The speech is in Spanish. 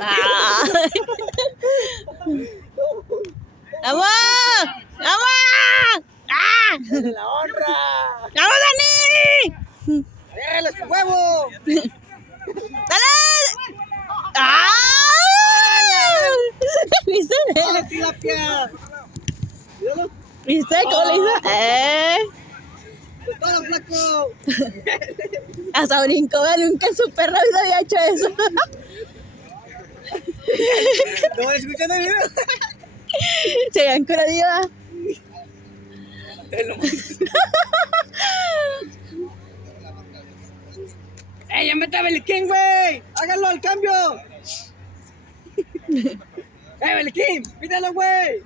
¡Ah! ¡Vamos! ¡Vamos! ¡Ah! ¡La honra! ¡Vamos, Dani! ¡Agárrale su huevo! ¡Dale! ¡Ah! ¿Viste? ¡Dale, tilapia! Míralo. ¿Viste cómo le hizo? ¡Se para, flaco! Hasta brincó, nunca en su perra vida había hecho eso. ¿Lo van escuchando el video? Se veían curativa. ¡Ey, ya mete a Beliquín, güey! ¡Háganlo al cambio! ¡Eh, Beliquín! ¡Pítalo, güey!